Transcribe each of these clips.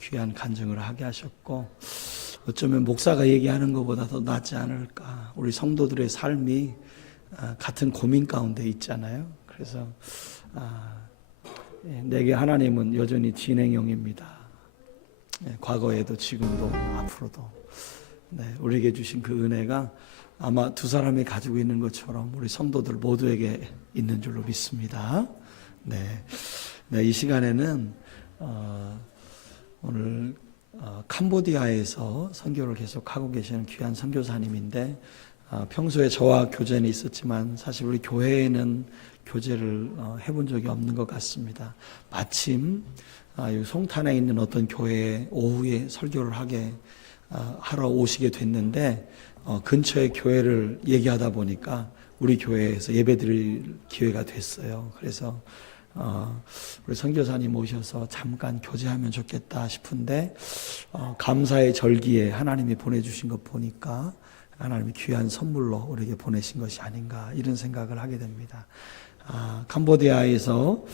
귀한 간증을 하게 하셨고, 어쩌면 목사가 얘기하는 것보다 더 낫지 않을까. 우리 성도들의 삶이 같은 고민 가운데 있잖아요. 그래서 내게 하나님은 여전히 진행형입니다. 과거에도 지금도 앞으로도 우리에게 주신 그 은혜가 아마 두 사람이 가지고 있는 것처럼 우리 성도들 모두에게 있는 줄로 믿습니다. 이 시간에는 오늘 캄보디아에서 선교를 계속 하고 계시는 귀한 선교사님인데, 평소에 저와 교제는 있었지만 사실 우리 교회에는 교제를 해본 적이 없는 것 같습니다. 마침 송탄에 있는 어떤 교회에 오후에 설교를 하러 오시게 됐는데, 근처에 교회를 얘기하다 보니까 우리 교회에서 예배드릴 기회가 됐어요. 그래서 우리 선교사님 오셔서 잠깐 교제하면 좋겠다 싶은데, 감사의 절기에 하나님이 보내주신 것 보니까 하나님이 귀한 선물로 우리에게 보내신 것이 아닌가, 이런 생각을 하게 됩니다. 캄보디아에서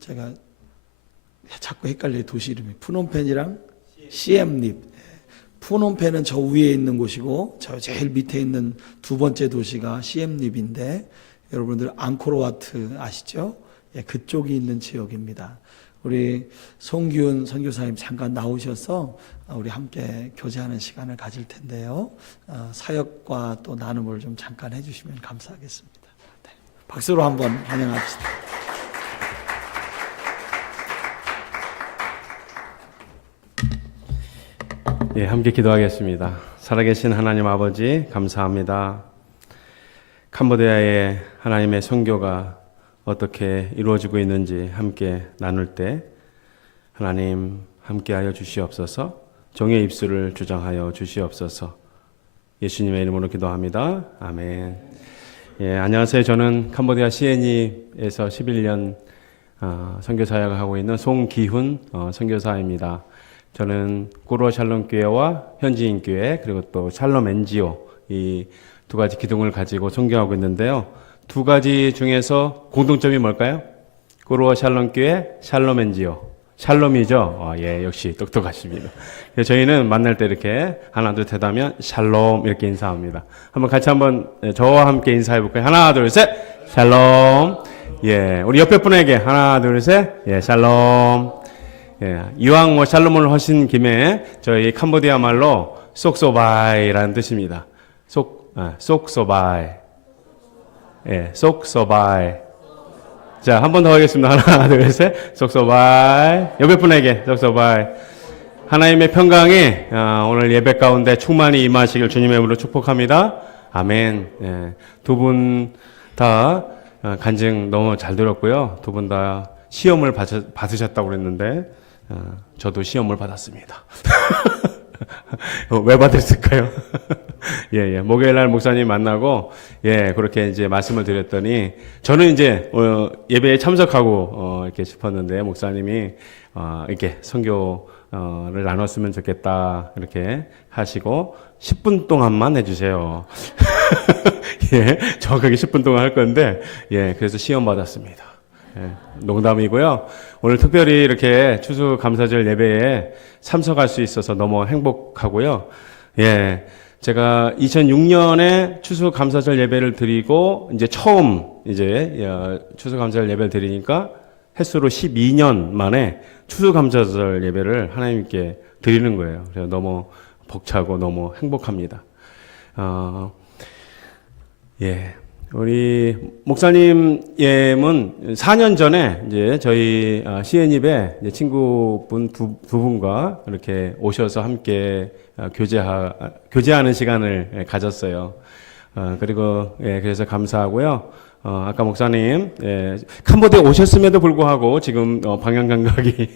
제가 자꾸 헷갈려요. 도시 이름이 푸놈펜이랑 시엠립. 푸놈펜은 저 위에 있는 곳이고 저 제일 밑에 있는 두 번째 도시가 시엠립인데, 여러분들 앙코르와트 아시죠? 그쪽이 있는 지역입니다. 우리 송기훈 선교사님 잠깐 나오셔서 우리 함께 교제하는 시간을 가질 텐데요. 사역과 또 나눔을 좀 잠깐 해주시면 감사하겠습니다. 박수로 한번 환영합시다. 함께 기도하겠습니다. 살아계신 하나님 아버지, 감사합니다. 캄보디아의 하나님의 선교가 어떻게 이루어지고 있는지 함께 나눌 때 하나님 함께하여 주시옵소서. 종의 입술을 주장하여 주시옵소서. 예수님의 이름으로 기도합니다. 아멘. 안녕하세요. 저는 캄보디아 시애니에서 11년 선교 사역을 하고 있는 송기훈 선교사입니다. 저는 꾸로 샬롬 교회와 현지인 교회, 그리고 또 샬롬 NGO, 이 두 가지 기둥을 가지고 선교하고 있는데요. 두 가지 중에서 공통점이 뭘까요? 꾸로 샬롬 교회, 샬롬 NGO. 샬롬이죠? 역시 똑똑하십니다. 저희는 만날 때 이렇게 하나 둘 셋 하면 샬롬 이렇게 인사합니다. 한번 같이 저와 함께 인사해 볼까요? 하나 둘 셋, 샬롬. 우리 옆에 분에게 하나 둘 셋, 샬롬. 이왕 샬롬을 하신 김에 저희 캄보디아 말로 쏙소바이라는 뜻입니다. 쏙소바이. 쏙소바이. 자, 한 번 더 하겠습니다. 하나, 둘, 셋. 쏙소바이. 옆에 분에게 쏙소바이. 하나님의 평강이 오늘 예배 가운데 충만히 임하시길 주님의 이름으로 축복합니다. 아멘. 두 분 다 간증 너무 잘 들었고요. 두 분 다 시험을 받으셨다고 그랬는데 저도 시험을 받았습니다. 왜 받았을까요? 목요일 날 목사님 만나고, 그렇게 이제 말씀을 드렸더니, 저는 이제, 예배에 참석하고, 이렇게 싶었는데, 목사님이, 이렇게 선교를 나눴으면 좋겠다, 이렇게 하시고, 10분 동안만 해주세요. 정확하게 10분 동안 할 건데, 그래서 시험 받았습니다. 농담이고요. 오늘 특별히 이렇게 추수 감사절 예배에 참석할 수 있어서 너무 행복하고요. 제가 2006년에 추수 감사절 예배를 드리고 이제 처음 추수 감사절 예배를 드리니까 횟수로 12년 만에 추수 감사절 예배를 하나님께 드리는 거예요. 그래서 너무 벅차고 너무 행복합니다. 우리 목사님 예문 4년 전에 이제 저희 시애닙에 친구분 두 분과 이렇게 오셔서 함께 교제하는 시간을 가졌어요. 그리고 그래서 감사하고요. 아까 목사님 캄보디아 오셨음에도 불구하고 지금 방향 감각이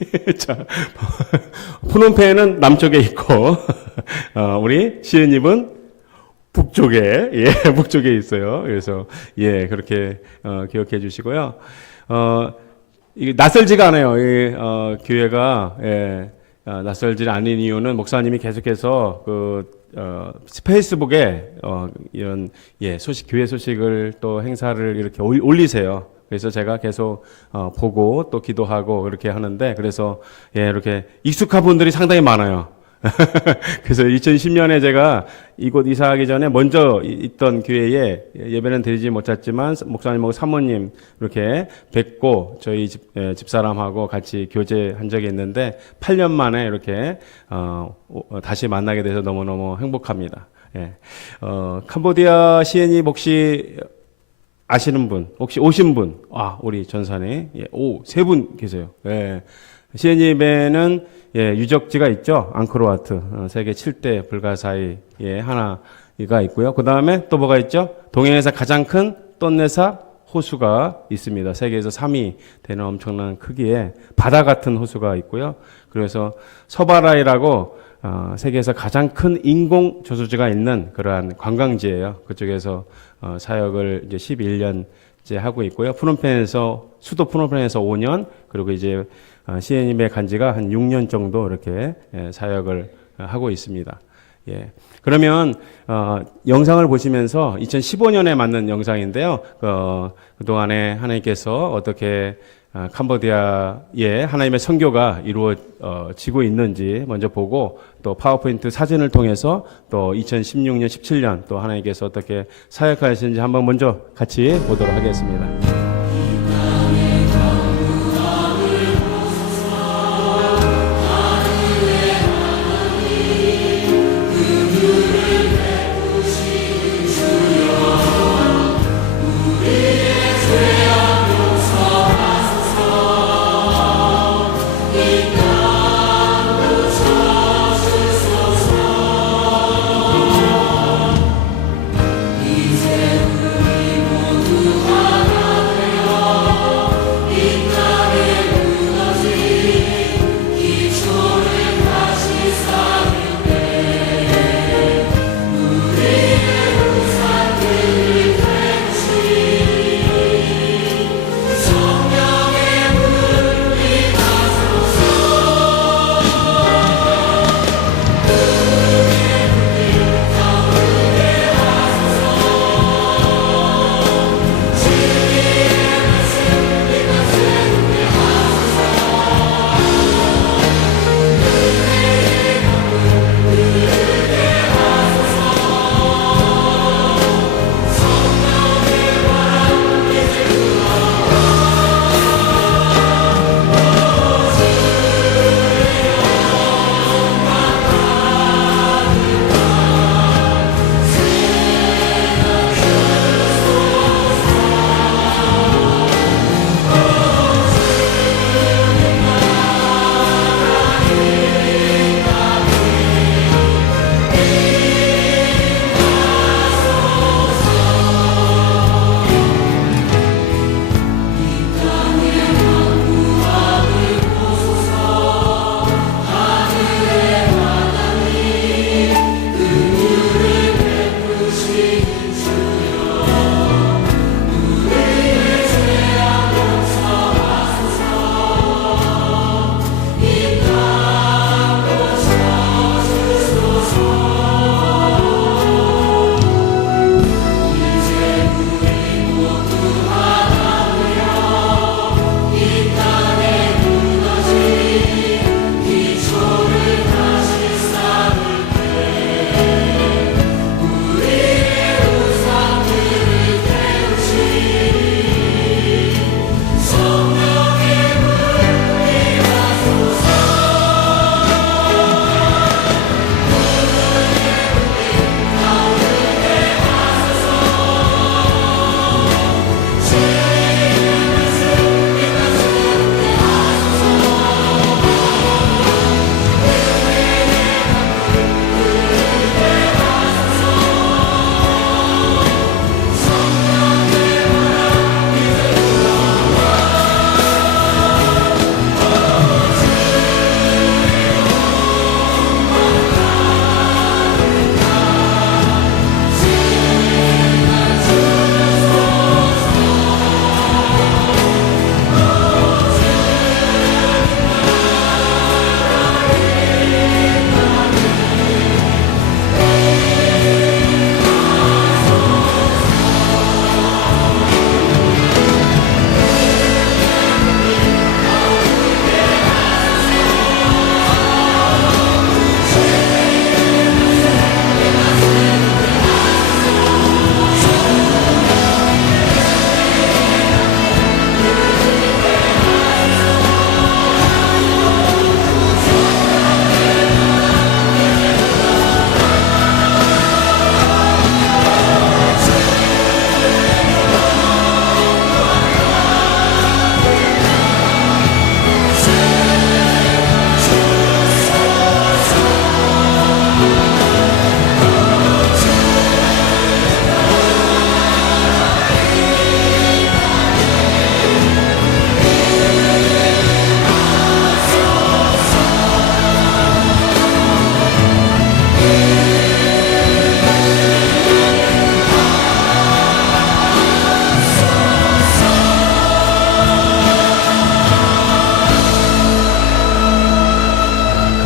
푸놈펜은 남쪽에 있고 우리 시애닙은 북쪽에 있어요. 그래서, 그렇게, 기억해 주시고요. 이게 낯설지가 않아요. 교회가, 낯설지 않은 이유는 목사님이 계속해서 페이스북에, 이런, 교회 소식을 또 행사를 이렇게 올리세요. 그래서 제가 계속 보고 또 기도하고 그렇게 하는데, 그래서 예, 이렇게 익숙한 분들이 상당히 많아요. 그래서 2010년에 제가 이곳 이사하기 전에 먼저 있던 교회에 예배는 드리지 못했지만 목사님하고 사모님 이렇게 뵙고 저희 집사람하고 같이 교제한 적이 있는데 8년 만에 이렇게 다시 만나게 돼서 너무너무 행복합니다. 예. 캄보디아 시엔입 혹시 아시는 분, 혹시 오신 분, 우리 전사님, 예, 세 분 계세요. 예. 시엔입에는 예, 유적지가 있죠. 앙코르와트, 세계 7대 불가사의에 하나가 있고요. 그 다음에 또 뭐가 있죠? 동해에서 가장 큰 똠네삽 호수가 있습니다. 세계에서 3위 되는 엄청난 크기의 바다 같은 호수가 있고요. 그래서 서바라이라고 세계에서 가장 큰 인공 저수지가 있는 그러한 관광지예요. 그쪽에서 사역을 이제 11년째 하고 있고요. 수도 프놈펜에서 5년, 그리고 이제 시엔임에 간 지가 한 6년 정도 이렇게 사역을 하고 있습니다. 예. 그러면 영상을 보시면서 2015년에 맞는 영상인데요. 그동안에 하나님께서 어떻게 캄보디아에 하나님의 선교가 이루어지고 있는지 먼저 보고, 또 파워포인트 사진을 통해서 또 2016년, 17년 또 하나님께서 어떻게 사역하시는지 한번 먼저 같이 보도록 하겠습니다.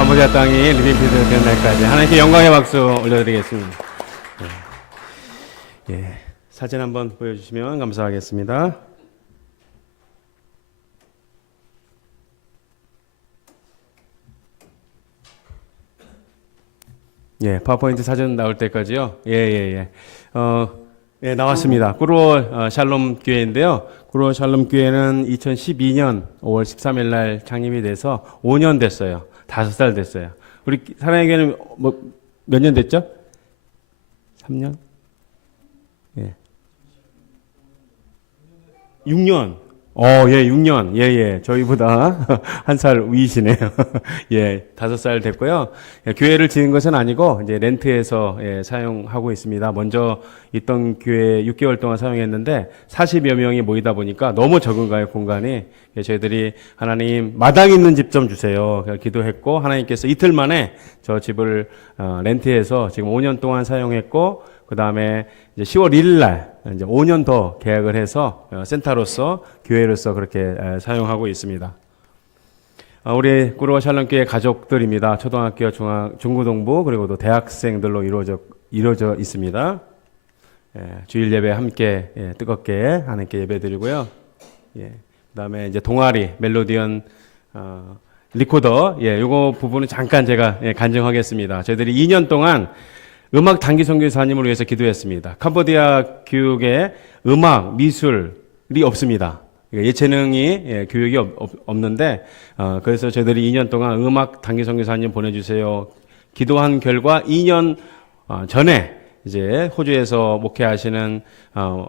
캄보디아 땅이 리빙필드 되는 날까지 하나님께 영광의 박수 올려드리겠습니다. 예, 사진 한번 보여주시면 감사하겠습니다. 예, 파워포인트 사진 나올 때까지요. 예, 나왔습니다. 꾸르오 샬롬 교회인데요. 꾸르오 샬롬 교회는 2012년 5월 13일 날 창립이 돼서 5년 됐어요. 5살 됐어요. 우리 사랑의 교회는 몇 년 됐죠? 3년? 예. 6년. 예, 6년. 예. 저희보다 한 살 위시네요. 예, 5살 됐고요. 예, 교회를 지은 것은 아니고, 이제 렌트해서 사용하고 있습니다. 먼저 있던 교회 6개월 동안 사용했는데, 40여 명이 모이다 보니까 너무 적은 거예요, 공간이. 예, 저희들이 하나님, 마당 있는 집 좀 주세요. 기도했고, 하나님께서 이틀 만에 저 집을 렌트해서 지금 5년 동안 사용했고, 그 다음에 이제 10월 1일 날 이제 5년 더 계약을 해서 센터로서 교회로서 그렇게 사용하고 있습니다. 우리 꾸르오 샬롬 교회 가족들입니다. 초등학교, 중고등부 그리고 또 대학생들로 이루어져 있습니다. 주일 예배 함께 뜨겁게 하나님께 예배드리고요. 그다음에 이제 동아리 멜로디언 리코더 요거 부분은 잠깐 제가 간증하겠습니다. 저희들이 2년 동안 음악 단기 선교사님을 위해서 기도했습니다. 캄보디아 교육에 음악, 미술이 없습니다. 예체능이 교육이 없는데 그래서 저희들이 2년 동안 음악 단기 선교사님 보내주세요. 기도한 결과 2년 전에 이제 호주에서 목회하시는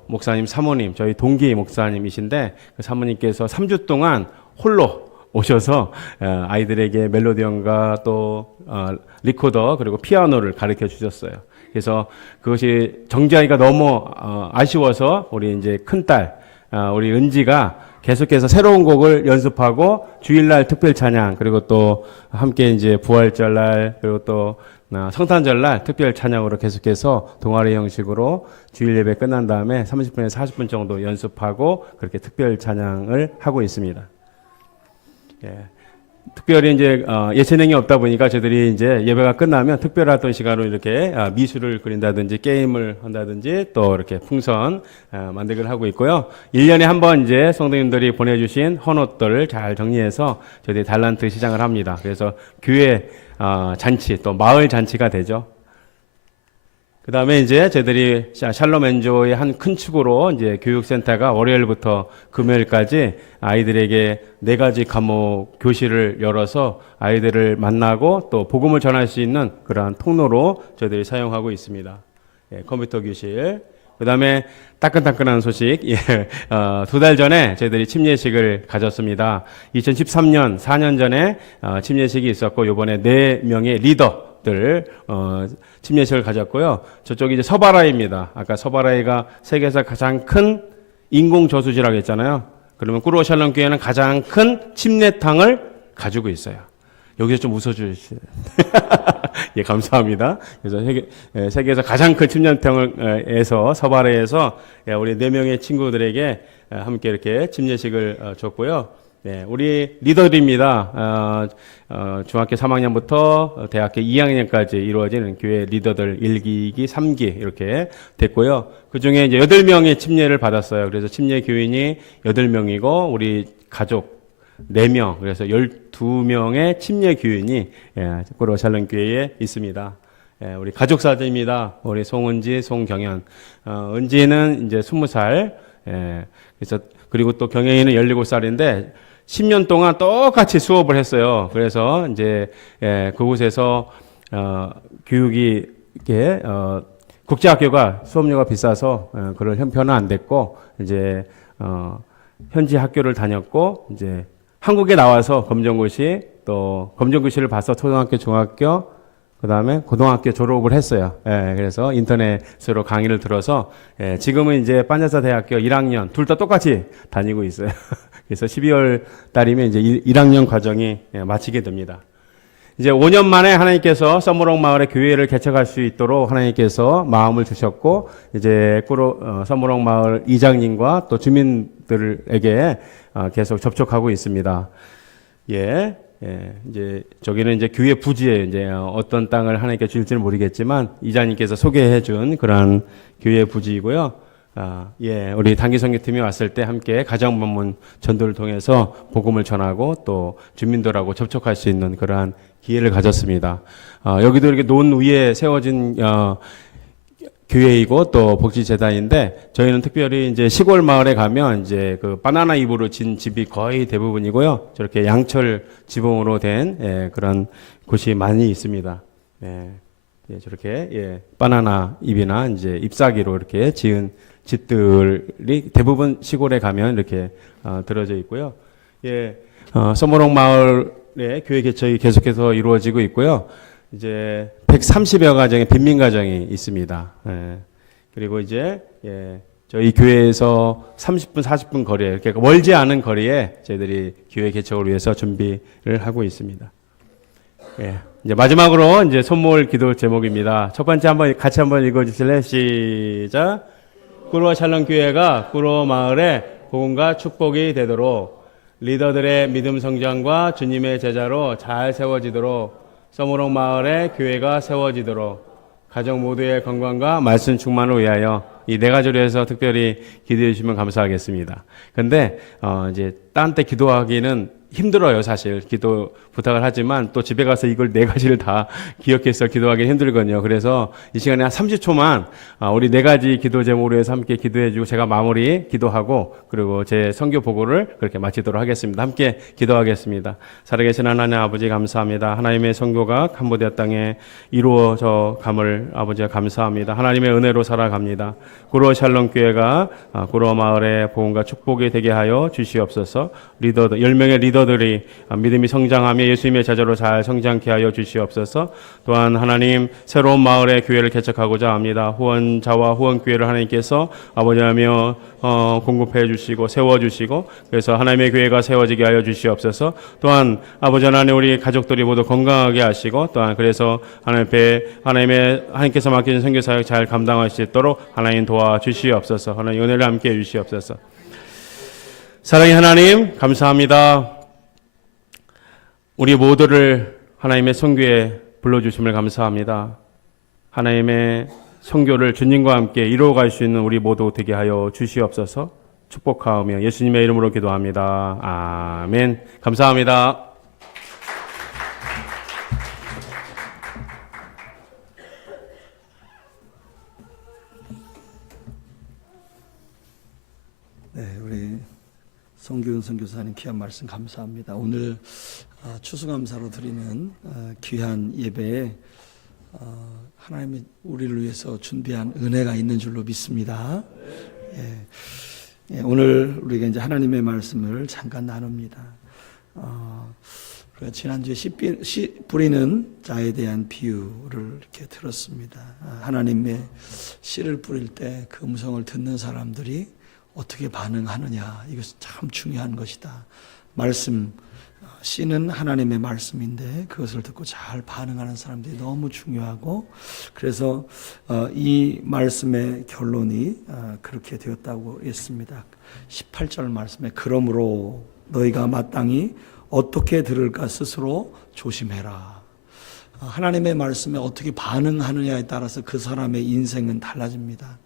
목사님 사모님, 저희 동기 목사님이신데 그 사모님께서 3주 동안 홀로 오셔서 아이들에게 멜로디언과 또 리코더 그리고 피아노를 가르쳐 주셨어요. 그래서 그것이 정지하기가 너무 아쉬워서 우리 이제 큰딸 우리 은지가 계속해서 새로운 곡을 연습하고 주일날 특별 찬양 그리고 또 함께 이제 부활절날 그리고 또 성탄절날 특별 찬양으로 계속해서 동아리 형식으로 주일 예배 끝난 다음에 30분에서 40분 정도 연습하고 그렇게 특별 찬양을 하고 있습니다. 특별히 이제 예체능이 없다 보니까 저희들이 이제 예배가 끝나면 특별했던 시간으로 이렇게 미술을 그린다든지 게임을 한다든지 또 이렇게 풍선 만들기를 하고 있고요. 1년에 한 번 이제 성도님들이 보내주신 헌옷들을 잘 정리해서 저희들이 달란트 시장을 합니다. 그래서 교회 잔치 또 마을 잔치가 되죠. 그 다음에 이제 저희들이 샬롬 엔조의 한 큰 축으로 이제 교육센터가 월요일부터 금요일까지 아이들에게 4가지 과목 교실을 열어서 아이들을 만나고 또 복음을 전할 수 있는 그러한 통로로 저희들이 사용하고 있습니다. 컴퓨터 교실. 그 다음에 따끈따끈한 소식. 2달 전에 저희들이 침례식을 가졌습니다. 2013년, 4년 전에 침례식이 있었고, 요번에 4명의 리더들, 침례식을 가졌고요. 저쪽이 이제 서바라입니다. 아까 서바라이가 세계에서 가장 큰 인공 저수지라고 했잖아요. 그러면 꾸르오 샬롬 교회는 가장 큰 침례탕을 가지고 있어요. 여기서 좀 웃어주시죠. 예, 감사합니다. 그래서 세계에서 가장 큰 침례탕에서 서바라에서 우리 4명의 친구들에게 함께 이렇게 침례식을 줬고요. 네, 우리 리더들입니다. 중학교 3학년부터 대학교 2학년까지 이루어지는 교회 리더들 1기, 2기, 3기 이렇게 됐고요. 그 중에 이제 8명의 침례를 받았어요. 그래서 침례 교인이 8명이고 우리 가족 4명, 그래서 12명의 침례 교인이 꾸르오 샬롬 교회에 있습니다. 우리 가족 사진입니다. 우리 송은지, 송경현. 은지는 이제 20살. 그래서 그리고 또 경영이는 17살인데 10년 동안 똑같이 수업을 했어요. 그래서 이제 그곳에서 교육이 이렇게 국제학교가 수업료가 비싸서 그럴 형편은 안 됐고 이제 현지 학교를 다녔고 이제 한국에 나와서 검정고시 또 검정고시를 봐서 초등학교, 중학교 그다음에 고등학교 졸업을 했어요. 그래서 인터넷으로 강의를 들어서 지금은 이제 반야사 대학교 1학년 둘 다 똑같이 다니고 있어요. 그래서 12월 달이면 이제 1학년 과정이 마치게 됩니다. 이제 5년 만에 하나님께서 서머롱 마을에 교회를 개척할 수 있도록 하나님께서 마음을 주셨고 이제 서머롱 마을 이장님과 또 주민들에게 계속 접촉하고 있습니다. 예, 이제 저기는 이제 교회 부지에 이제 어떤 땅을 하나님께 주실지는 모르겠지만 이자님께서 소개해준 그런 교회 부지이고요. 예, 우리 단기 선교팀이 왔을 때 함께 가정 방문 전도를 통해서 복음을 전하고 또 주민들하고 접촉할 수 있는 그러한 기회를 가졌습니다. 여기도 이렇게 논 위에 세워진 교회이고 또 복지재단인데 저희는 특별히 이제 시골 마을에 가면 이제 그 바나나 잎으로 진 집이 거의 대부분이고요. 저렇게 양철 지붕으로 된 그런 곳이 많이 있습니다. 예, 저렇게 바나나 잎이나 이제 잎사귀로 이렇게 지은 집들이 대부분 시골에 가면 이렇게 들어져 있고요. 예, 서모록 마을의 교회 개척이 계속해서 이루어지고 있고요. 이제 130여 가정의 빈민 가정이 있습니다. 예. 그리고 이제 저희 교회에서 30분, 40분 거리에 이렇게 멀지 않은 거리에 저희들이 교회 개척을 위해서 준비를 하고 있습니다. 예. 이제 마지막으로 이제 손모을 기도 제목입니다. 첫 번째 같이 한번 읽어주실래요? 시작. 꾸로 샬롬 교회가 꾸로 마을에 복음과 축복이 되도록 리더들의 믿음 성장과 주님의 제자로 잘 세워지도록 서모록 마을에 교회가 세워지도록 가정 모두의 건강과 말씀 충만을 위하여 이 네 가지로 해서 특별히 기도해 주시면 감사하겠습니다. 근데 이제 딴 때 기도하기는 힘들어요, 사실. 기도 부탁을 하지만 또 집에 가서 이걸 네 가지를 다 기억해서 기도하기는 힘들거든요. 그래서 이 시간에 한 30초만 우리 네 가지 기도 제목으로 해서 함께 기도해 주고 제가 마무리 기도하고 그리고 제 선교 보고를 그렇게 마치도록 하겠습니다. 함께 기도하겠습니다. 살아계신 하나님 아버지 감사합니다. 하나님의 선교가 캄보디아 땅에 이루어져 감을 아버지가 감사합니다. 하나님의 은혜로 살아갑니다. 꾸로 샬롬 교회가 꾸로 마을의 복음과 축복이 되게 하여 주시옵소서. 10명의 리더들이 믿음이 성장하며 예수님의 제자로 잘 성장케 하여 주시옵소서. 또한 하나님 새로운 마을의 교회를 개척하고자 합니다. 후원자와 후원교회를 하나님께서 아버지하며 공급해 주시고 세워주시고 그래서 하나님의 교회가 세워지게 하여 주시옵소서. 또한 아버지 하나님 우리 가족들이 모두 건강하게 하시고 또한 그래서 하나님께서 맡기신 선교사역 잘 감당할 수 있도록 하나님 도와주시옵소서. 하나님 은혜를 함께 해 주시옵소서. 사랑의 하나님 감사합니다. 우리 모두를 하나님의 선교에 불러주심을 감사합니다. 하나님의 선교를 주님과 함께 이루어갈 수 있는 우리 모두 되게 하여 주시옵소서. 축복하오며 예수님의 이름으로 기도합니다. 아멘. 감사합니다. 네, 우리 성규은 선교사님 귀한 말씀 감사합니다. 오늘 추수감사로 드리는 귀한 예배에 하나님이 우리를 위해서 준비한 은혜가 있는 줄로 믿습니다. 오늘 우리가 이제 하나님의 말씀을 잠깐 나눕니다. 우리가 지난주에 씨 뿌리는 자에 대한 비유를 이렇게 들었습니다. 하나님의 씨를 뿌릴 때 그 음성을 듣는 사람들이 어떻게 반응하느냐, 이것은 참 중요한 것이다. 씨는 하나님의 말씀인데 그것을 듣고 잘 반응하는 사람들이 너무 중요하고, 그래서 이 말씀의 결론이 그렇게 되었다고 했습니다. 18절 말씀에 그러므로 너희가 마땅히 어떻게 들을까 스스로 조심해라. 하나님의 말씀에 어떻게 반응하느냐에 따라서 그 사람의 인생은 달라집니다.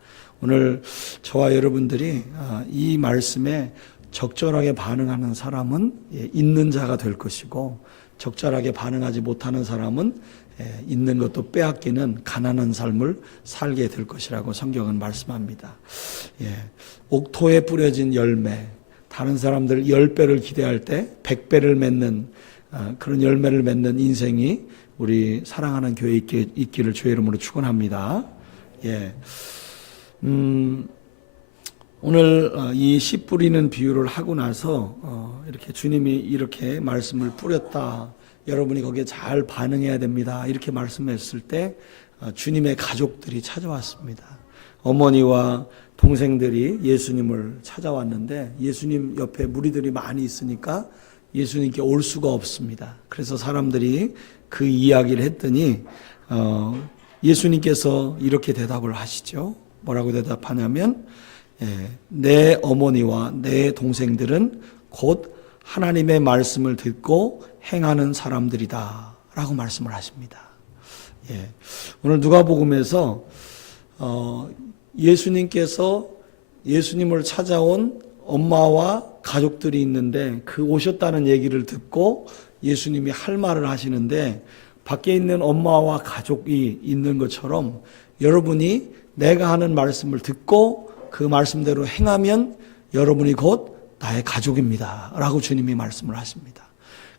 오늘 저와 여러분들이 이 말씀에 적절하게 반응하는 사람은 있는 자가 될 것이고, 적절하게 반응하지 못하는 사람은 있는 것도 빼앗기는 가난한 삶을 살게 될 것이라고 성경은 말씀합니다. 옥토에 뿌려진 열매, 다른 사람들 10배를 기대할 때 100배를 맺는 그런 열매를 맺는 인생이 우리 사랑하는 교회 있기를 주의 이름으로 축원합니다. 오늘 이 씨 뿌리는 비유를 하고 나서 이렇게 주님이 이렇게 말씀을 뿌렸다, 여러분이 거기에 잘 반응해야 됩니다, 이렇게 말씀했을 때 주님의 가족들이 찾아왔습니다. 어머니와 동생들이 예수님을 찾아왔는데 예수님 옆에 무리들이 많이 있으니까 예수님께 올 수가 없습니다. 그래서 사람들이 그 이야기를 했더니 예수님께서 이렇게 대답을 하시죠. 뭐라고 대답하냐면 내 어머니와 내 동생들은 곧 하나님의 말씀을 듣고 행하는 사람들이다 라고 말씀을 하십니다. 예. 오늘 누가복음에서 예수님께서 예수님을 찾아온 엄마와 가족들이 있는데 그 오셨다는 얘기를 듣고 예수님이 할 말을 하시는데 밖에 있는 엄마와 가족이 있는 것처럼 여러분이 내가 하는 말씀을 듣고 그 말씀대로 행하면 여러분이 곧 나의 가족입니다 라고 주님이 말씀을 하십니다.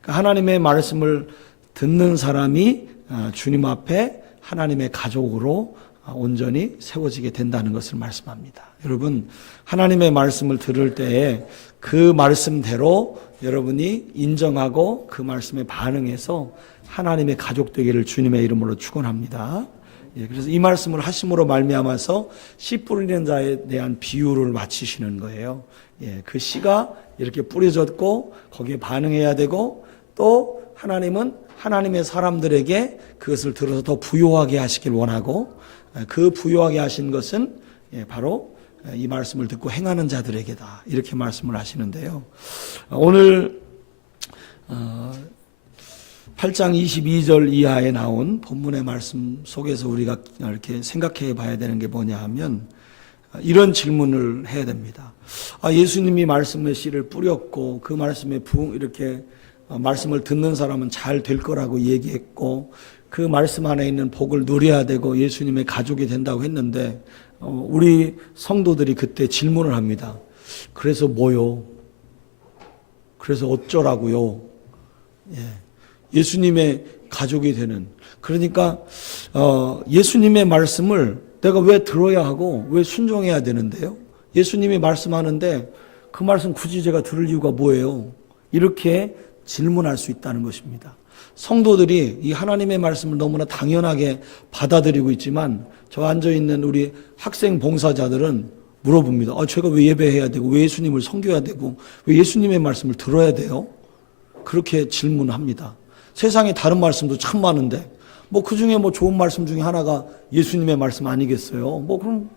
그러니까 하나님의 말씀을 듣는 사람이 주님 앞에 하나님의 가족으로 온전히 세워지게 된다는 것을 말씀합니다. 여러분, 하나님의 말씀을 들을 때에 그 말씀대로 여러분이 인정하고 그 말씀에 반응해서 하나님의 가족 되기를 주님의 이름으로 축원합니다. 그래서 이 말씀을 하심으로 말미암아서 씨 뿌리는 자에 대한 비유를 마치시는 거예요. 그 씨가 이렇게 뿌려졌고 거기에 반응해야 되고 또 하나님은 하나님의 사람들에게 그것을 들어서 더 부요하게 하시길 원하고 그 부요하게 하신 것은 바로 이 말씀을 듣고 행하는 자들에게다 이렇게 말씀을 하시는데요. 오늘 8장 22절 이하에 나온 본문의 말씀 속에서 우리가 이렇게 생각해 봐야 되는 게 뭐냐 하면 이런 질문을 해야 됩니다. 예수님이 말씀의 씨를 뿌렸고 그 말씀에 이렇게 말씀을 듣는 사람은 잘 될 거라고 얘기했고 그 말씀 안에 있는 복을 누려야 되고 예수님의 가족이 된다고 했는데 우리 성도들이 그때 질문을 합니다. 그래서 뭐요? 그래서 어쩌라고요? 예수님의 가족이 되는, 그러니까 예수님의 말씀을 내가 왜 들어야 하고 왜 순종해야 되는데요? 예수님이 말씀하는데 그 말씀 굳이 제가 들을 이유가 뭐예요? 이렇게 질문할 수 있다는 것입니다. 성도들이 이 하나님의 말씀을 너무나 당연하게 받아들이고 있지만 저 앉아있는 우리 학생 봉사자들은 물어봅니다. 제가 왜 예배해야 되고 왜 예수님을 섬겨야 되고 왜 예수님의 말씀을 들어야 돼요? 그렇게 질문합니다. 세상에 다른 말씀도 참 많은데 그 중에 좋은 말씀 중에 하나가 예수님의 말씀 아니겠어요? 그럼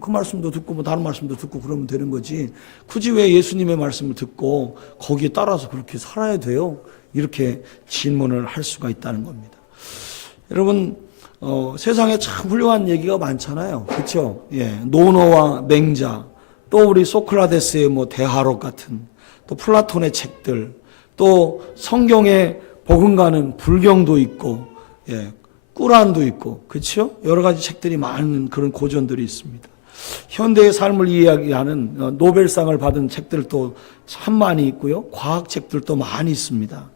그 말씀도 듣고 다른 말씀도 듣고 그러면 되는 거지. 굳이 왜 예수님의 말씀을 듣고 거기에 따라서 그렇게 살아야 돼요? 이렇게 질문을 할 수가 있다는 겁니다. 여러분, 세상에 참 훌륭한 얘기가 많잖아요. 그렇죠? 노노와 맹자, 또 우리 소크라테스의 대하록 같은, 또 플라톤의 책들, 또 성경에 복음가는 불경도 있고, 꾸란도 있고, 그렇죠? 여러 가지 책들이 많은 그런 고전들이 있습니다. 현대의 삶을 이야기하는 노벨상을 받은 책들도 참 많이 있고요. 과학책들도 많이 있습니다.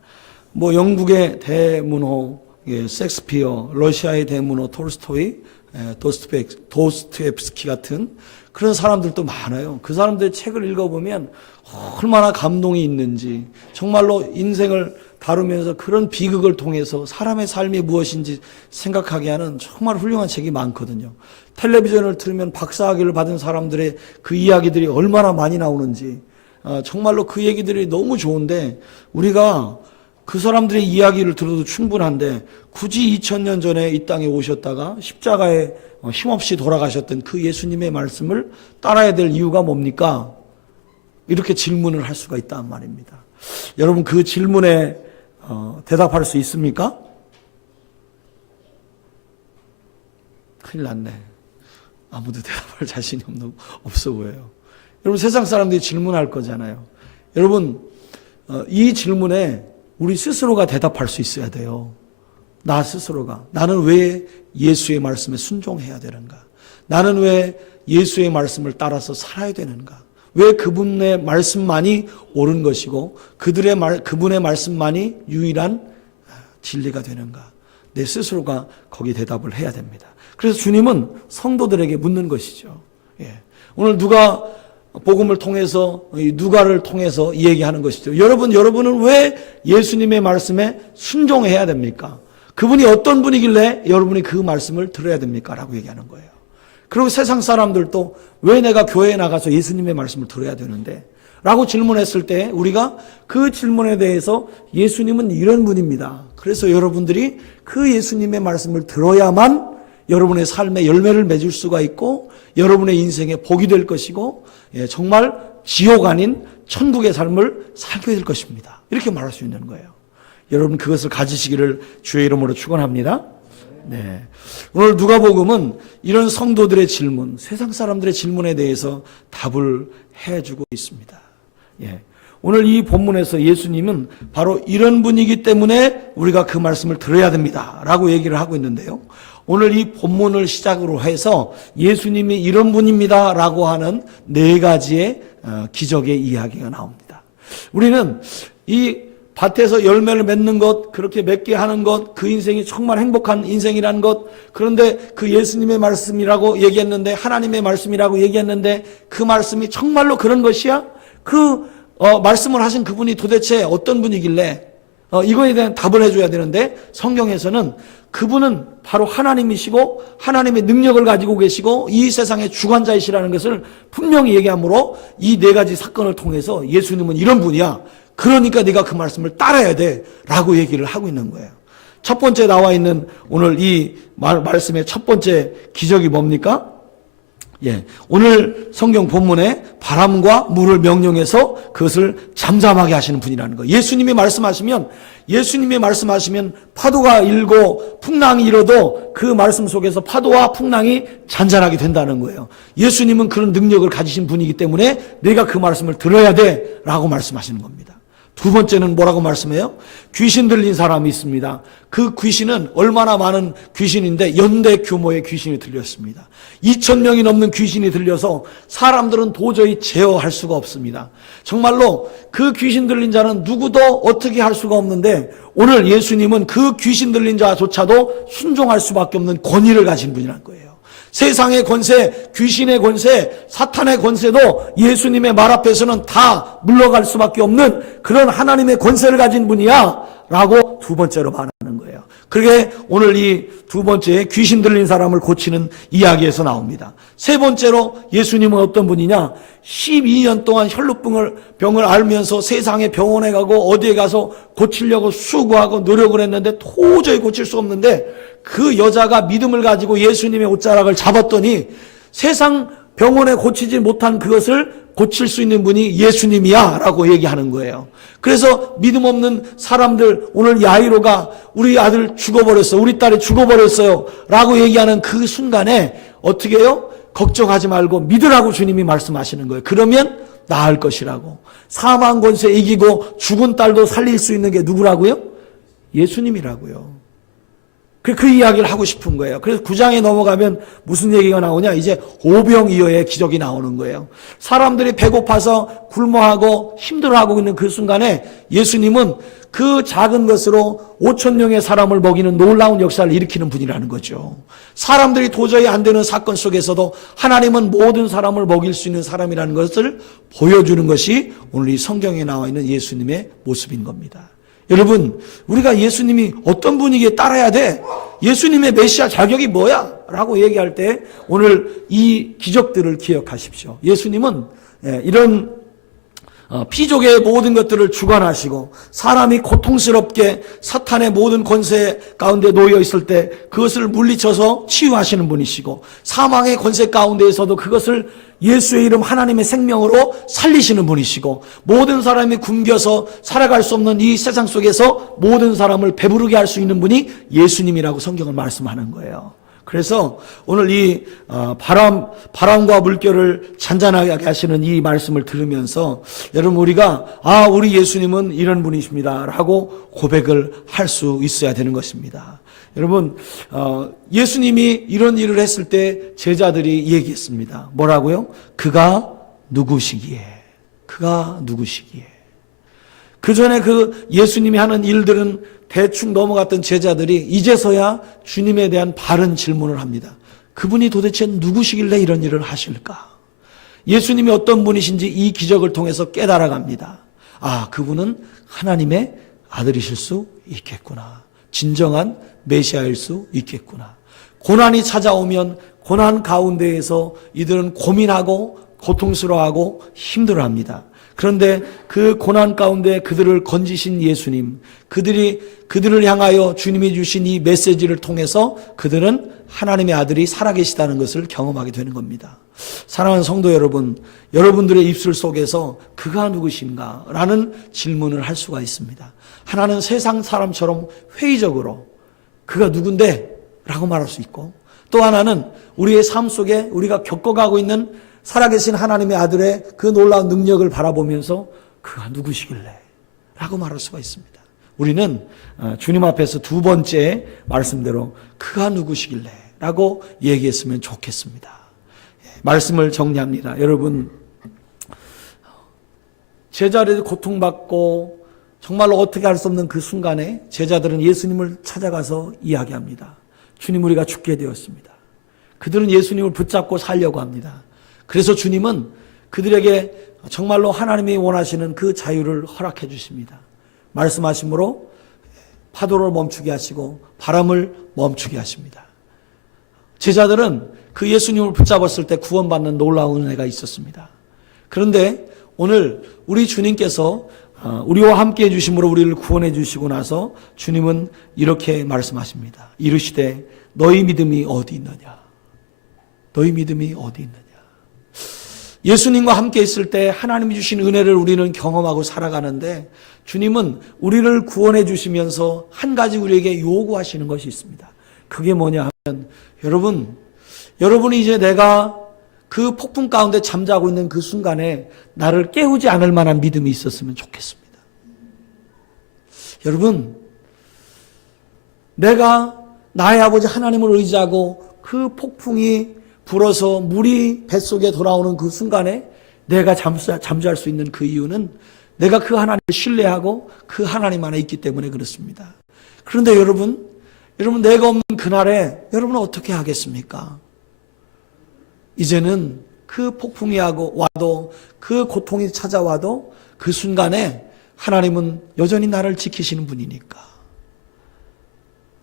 영국의 대문호 섹스피어, 러시아의 대문호 톨스토이, 도스토옙스키 같은 그런 사람들도 많아요. 그 사람들의 책을 읽어보면 얼마나 감동이 있는지, 정말로 인생을 다루면서 그런 비극을 통해서 사람의 삶이 무엇인지 생각하게 하는 정말 훌륭한 책이 많거든요. 텔레비전을 틀으면 박사학위를 받은 사람들의 그 이야기들이 얼마나 많이 나오는지, 정말로 그 얘기들이 너무 좋은데 우리가 그 사람들의 이야기를 들어도 충분한데 굳이 2000년 전에 이 땅에 오셨다가 십자가에 힘없이 돌아가셨던 그 예수님의 말씀을 따라야 될 이유가 뭡니까? 이렇게 질문을 할 수가 있단 말입니다. 여러분, 그 질문에 대답할 수 있습니까? 큰일 났네. 아무도 대답할 자신이 없어 보여요. 여러분, 세상 사람들이 질문할 거잖아요. 여러분, 이 질문에 우리 스스로가 대답할 수 있어야 돼요. 나 스스로가. 나는 왜 예수의 말씀에 순종해야 되는가? 나는 왜 예수의 말씀을 따라서 살아야 되는가? 왜 그분의 말씀만이 옳은 것이고 그분의 말씀만이 유일한 진리가 되는가? 내 스스로가 거기에 대답을 해야 됩니다. 그래서 주님은 성도들에게 묻는 것이죠. 오늘 누가 복음을 통해서, 누가를 통해서 얘기하는 것이죠. 여러분은 왜 예수님의 말씀에 순종해야 됩니까? 그분이 어떤 분이길래 여러분이 그 말씀을 들어야 됩니까? 라고 얘기하는 거예요. 그리고 세상 사람들도 왜 내가 교회에 나가서 예수님의 말씀을 들어야 되는데? 라고 질문했을 때 우리가 그 질문에 대해서 예수님은 이런 분입니다. 그래서 여러분들이 그 예수님의 말씀을 들어야만 여러분의 삶에 열매를 맺을 수가 있고 여러분의 인생에 복이 될 것이고 정말 지옥 아닌 천국의 삶을 살게 될 것입니다. 이렇게 말할 수 있는 거예요. 여러분 그것을 가지시기를 주의 이름으로 축원합니다. 네. 오늘 누가복음은 이런 성도들의 질문, 세상 사람들의 질문에 대해서 답을 해주고 있습니다. 예. 오늘 이 본문에서 예수님은 바로 이런 분이기 때문에 우리가 그 말씀을 들어야 됩니다 라고 얘기를 하고 있는데요. 오늘 이 본문을 시작으로 해서 예수님이 이런 분입니다 라고 하는 4가지의 기적의 이야기가 나옵니다. 우리는 이 밭에서 열매를 맺는 것, 그렇게 맺게 하는 것, 그 인생이 정말 행복한 인생이라는 것, 그런데 그 예수님의 말씀이라고 얘기했는데, 하나님의 말씀이라고 얘기했는데, 그 말씀이 정말로 그런 것이야? 말씀을 하신 그분이 도대체 어떤 분이길래, 이거에 대한 답을 해줘야 되는데, 성경에서는 그분은 바로 하나님이시고, 하나님의 능력을 가지고 계시고, 이 세상의 주관자이시라는 것을 분명히 얘기하므로, 이 4가지 사건을 통해서 예수님은 이런 분이야. 그러니까 네가 그 말씀을 따라야 돼 라고 얘기를 하고 있는 거예요. 첫 번째 나와 있는 오늘 이 말씀의 첫 번째 기적이 뭡니까? 예, 오늘 성경 본문에 바람과 물을 명령해서 그것을 잠잠하게 하시는 분이라는 거예요. 예수님이 말씀하시면 파도가 일고 풍랑이 일어도 그 말씀 속에서 파도와 풍랑이 잔잔하게 된다는 거예요. 예수님은 그런 능력을 가지신 분이기 때문에 내가 그 말씀을 들어야 돼 라고 말씀하시는 겁니다. 두 번째는 뭐라고 말씀해요? 귀신 들린 사람이 있습니다. 그 귀신은 얼마나 많은 귀신인데 연대 규모의 귀신이 들렸습니다. 2,000명이 넘는 귀신이 들려서 사람들은 도저히 제어할 수가 없습니다. 정말로 그 귀신 들린 자는 누구도 어떻게 할 수가 없는데 오늘 예수님은 그 귀신 들린 자조차도 순종할 수밖에 없는 권위를 가진 분이란 거예요. 세상의 권세, 귀신의 권세, 사탄의 권세도 예수님의 말 앞에서는 다 물러갈 수밖에 없는 그런 하나님의 권세를 가진 분이야 라고 두 번째로 말하는 거예요. 그게 오늘 이 두 번째 귀신 들린 사람을 고치는 이야기에서 나옵니다. 세 번째로 예수님은 어떤 분이냐? 12년 동안 혈루병을 앓으면서 세상에 병원에 가고 어디에 가서 고치려고 수고하고 노력을 했는데 도저히 고칠 수 없는데 그 여자가 믿음을 가지고 예수님의 옷자락을 잡았더니 세상 병원에 고치지 못한 그것을 고칠 수 있는 분이 예수님이야 라고 얘기하는 거예요. 그래서 믿음 없는 사람들, 오늘 야이로가 우리 아들 죽어버렸어, 우리 딸이 죽어버렸어요 라고 얘기하는 그 순간에 어떻게 해요? 걱정하지 말고 믿으라고 주님이 말씀하시는 거예요. 그러면 나을 것이라고. 사망 권세 이기고 죽은 딸도 살릴 수 있는 게 누구라고요? 예수님이라고요. 그 이야기를 하고 싶은 거예요. 그래서 9장에 넘어가면 무슨 얘기가 나오냐? 이제 오병이어의 기적이 나오는 거예요. 사람들이 배고파서 굶어하고 힘들어하고 있는 그 순간에 예수님은 그 작은 것으로 5,000명의 사람을 먹이는 놀라운 역사를 일으키는 분이라는 거죠. 사람들이 도저히 안 되는 사건 속에서도 하나님은 모든 사람을 먹일 수 있는 사람이라는 것을 보여주는 것이 오늘 이 성경에 나와 있는 예수님의 모습인 겁니다. 여러분, 우리가 예수님이 어떤 분이기에 따라야 돼? 예수님의 메시아 자격이 뭐야? 라고 얘기할 때 오늘 이 기적들을 기억하십시오. 예수님은 이런 피족의 모든 것들을 주관하시고 사람이 고통스럽게 사탄의 모든 권세 가운데 놓여 있을 때 그것을 물리쳐서 치유하시는 분이시고 사망의 권세 가운데에서도 그것을 예수의 이름 하나님의 생명으로 살리시는 분이시고 모든 사람이 굶겨서 살아갈 수 없는 이 세상 속에서 모든 사람을 배부르게 할 수 있는 분이 예수님이라고 성경을 말씀하는 거예요. 그래서 오늘 이 바람과 물결을 잔잔하게 하시는 이 말씀을 들으면서 여러분 우리가 우리 예수님은 이런 분이십니다 라고 고백을 할 수 있어야 되는 것입니다. 여러분 예수님이 이런 일을 했을 때 제자들이 얘기했습니다. 뭐라고요? 그가 누구시기에 그 전에 그 예수님이 하는 일들은 대충 넘어갔던 제자들이 이제서야 주님에 대한 바른 질문을 합니다. 그분이 도대체 누구시길래 이런 일을 하실까? 예수님이 어떤 분이신지 이 기적을 통해서 깨달아갑니다. 그분은 하나님의 아들이실 수 있겠구나. 진정한 메시아일 수 있겠구나. 고난이 찾아오면 고난 가운데에서 이들은 고민하고 고통스러워하고 힘들어합니다. 그런데 그 고난 가운데 그들을 건지신 예수님, 그들을 향하여 주님이 주신 이 메시지를 통해서 그들은 하나님의 아들이 살아계시다는 것을 경험하게 되는 겁니다. 사랑하는 성도 여러분, 여러분들의 입술 속에서 그가 누구신가? 라는 질문을 할 수가 있습니다. 하나는 세상 사람처럼 회의적으로 그가 누군데? 라고 말할 수 있고, 또 하나는 우리의 삶 속에 우리가 겪어가고 있는 살아계신 하나님의 아들의 그 놀라운 능력을 바라보면서 그가 누구시길래? 라고 말할 수가 있습니다. 우리는 주님 앞에서 두 번째 말씀대로 그가 누구시길래? 라고 얘기했으면 좋겠습니다. 말씀을 정리합니다. 여러분, 제자들이 고통받고 정말로 어떻게 할 수 없는 그 순간에 제자들은 예수님을 찾아가서 이야기합니다. 주님, 우리가 죽게 되었습니다. 그들은 예수님을 붙잡고 살려고 합니다. 그래서 주님은 그들에게 정말로 하나님이 원하시는 그 자유를 허락해 주십니다. 말씀하심으로 파도를 멈추게 하시고 바람을 멈추게 하십니다. 제자들은 그 예수님을 붙잡았을 때 구원받는 놀라운 은혜가 있었습니다. 그런데 오늘 우리 주님께서 우리와 함께 해주심으로 우리를 구원해 주시고 나서 주님은 이렇게 말씀하십니다. 이르시되 너희 믿음이 어디 있느냐? 너희 믿음이 어디 있느냐? 예수님과 함께 있을 때 하나님이 주신 은혜를 우리는 경험하고 살아가는데 주님은 우리를 구원해 주시면서 한 가지 우리에게 요구하시는 것이 있습니다. 그게 뭐냐 하면 여러분이 이제 내가 그 폭풍 가운데 잠자고 있는 그 순간에 나를 깨우지 않을 만한 믿음이 있었으면 좋겠습니다. 여러분, 내가 나의 아버지 하나님을 의지하고 그 폭풍이 불어서 물이 뱃속에 돌아오는 그 순간에 내가 잠수할 수 있는 그 이유는 내가 그 하나님을 신뢰하고 그 하나님 안에 있기 때문에 그렇습니다. 그런데 여러분 내가 없는 그날에 여러분은 어떻게 하겠습니까? 이제는 그 폭풍이 와도 그 고통이 찾아와도 그 순간에 하나님은 여전히 나를 지키시는 분이니까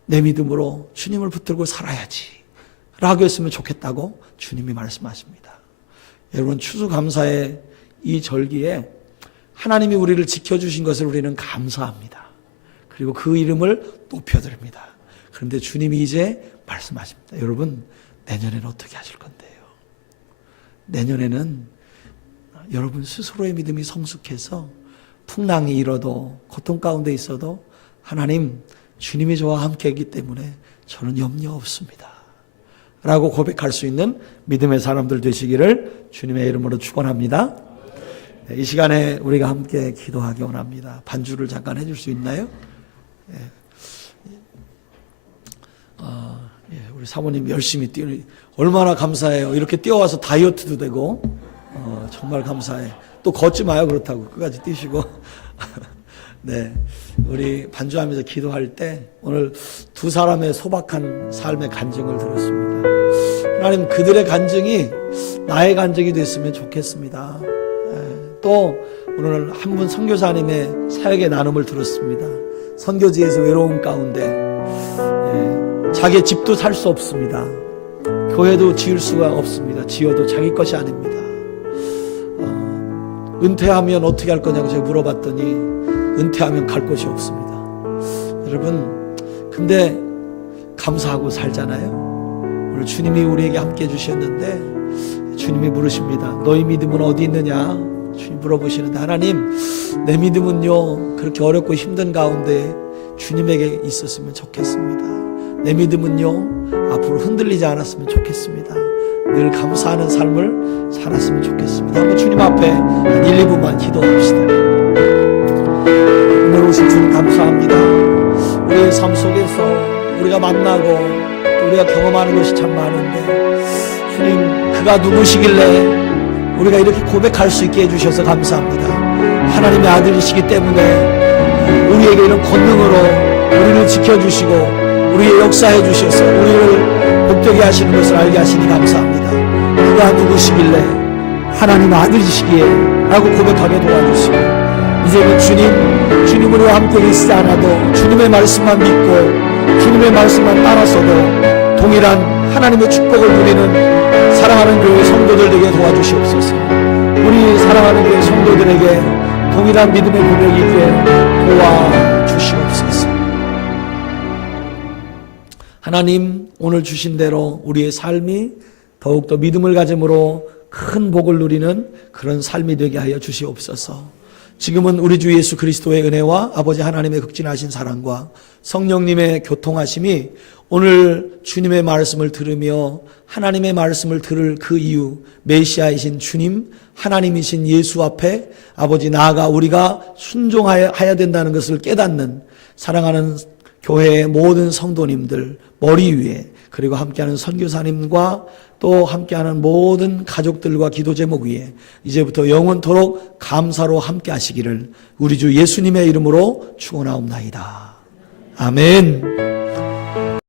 내 믿음으로 주님을 붙들고 살아야지 라고 했으면 좋겠다고 주님이 말씀하십니다. 여러분, 추수감사의 이 절기에 하나님이 우리를 지켜주신 것을 우리는 감사합니다. 그리고 그 이름을 높여드립니다. 그런데 주님이 이제 말씀하십니다. 여러분, 내년에는 어떻게 하실 건데요? 내년에는 여러분 스스로의 믿음이 성숙해서 풍랑이 일어도 고통 가운데 있어도 하나님, 주님이 저와 함께 있기 때문에 저는 염려 없습니다 라고 고백할 수 있는 믿음의 사람들 되시기를 주님의 이름으로 축원합니다. 이 시간에 우리가 함께 기도하기 원합니다. 반주를 잠깐 해줄 수 있나요? 우리 사모님 열심히 얼마나 감사해요. 이렇게 뛰어와서 다이어트도 되고 정말 감사해. 또 걷지 마요. 그렇다고 끝까지 뛰시고 네, 우리 반주하면서 기도할 때 오늘 두 사람의 소박한 삶의 간증을 들었습니다. 하나님, 그들의 간증이 나의 간증이 됐으면 좋겠습니다. 또 오늘 한 분 선교사님의 사역의 나눔을 들었습니다. 선교지에서 외로움 가운데 자기 집도 살 수 없습니다. 교회도 지을 수가 없습니다. 지어도 자기 것이 아닙니다. 은퇴하면 어떻게 할 거냐고 제가 물어봤더니 은퇴하면 갈 곳이 없습니다. 여러분, 근데 감사하고 살잖아요. 오늘 주님이 우리에게 함께 해주셨는데 주님이 물으십니다. 너희 믿음은 어디 있느냐? 주님 물어보시는데, 하나님, 내 믿음은요 그렇게 어렵고 힘든 가운데 주님에게 있었으면 좋겠습니다. 내 믿음은요 앞으로 흔들리지 않았으면 좋겠습니다. 늘 감사하는 삶을 살았으면 좋겠습니다. 한번 주님 앞에 한 1, 2분만 기도합시다. 오늘 오신 주님 감사합니다. 우리의 삶 속에서 우리가 만나고 또 우리가 경험하는 것이 참 많은데 주님, 그가 누구시길래 우리가 이렇게 고백할 수 있게 해주셔서 감사합니다. 하나님의 아들이시기 때문에 우리에게 이런 권능으로 우리를 지켜주시고 우리의 역사해 주셔서 우리를 복되게 하시는 것을 알게 하시니 감사합니다. 그가 누구시길래 하나님 아들이시기에 라고 고백하게 도와주시고, 이제는 주님 우리와 함께 계시지 않아도 주님의 말씀만 믿고 주님의 말씀만 따라서도 동일한 하나님의 축복을 누리는 사랑하는 교회 성도들 되게 도와주시옵소서. 우리 사랑하는 교회 성도들에게 동일한 믿음의 고백이 있게 도와주시옵소서. 하나님, 오늘 주신 대로 우리의 삶이 더욱더 믿음을 가짐으로 큰 복을 누리는 그런 삶이 되게 하여 주시옵소서. 지금은 우리 주 예수 그리스도의 은혜와 아버지 하나님의 극진하신 사랑과 성령님의 교통하심이 오늘 주님의 말씀을 들으며 하나님의 말씀을 들을 그 이유, 메시아이신 주님, 하나님이신 예수 앞에 아버지 나아가 우리가 순종해야 된다는 것을 깨닫는 사랑하는 교회의 모든 성도님들 머리 위에, 그리고 함께하는 선교사님과 또 함께하는 모든 가족들과 기도 제목 위에 이제부터 영원토록 감사로 함께 하시기를 우리 주 예수님의 이름으로 축원하옵나이다. 아멘.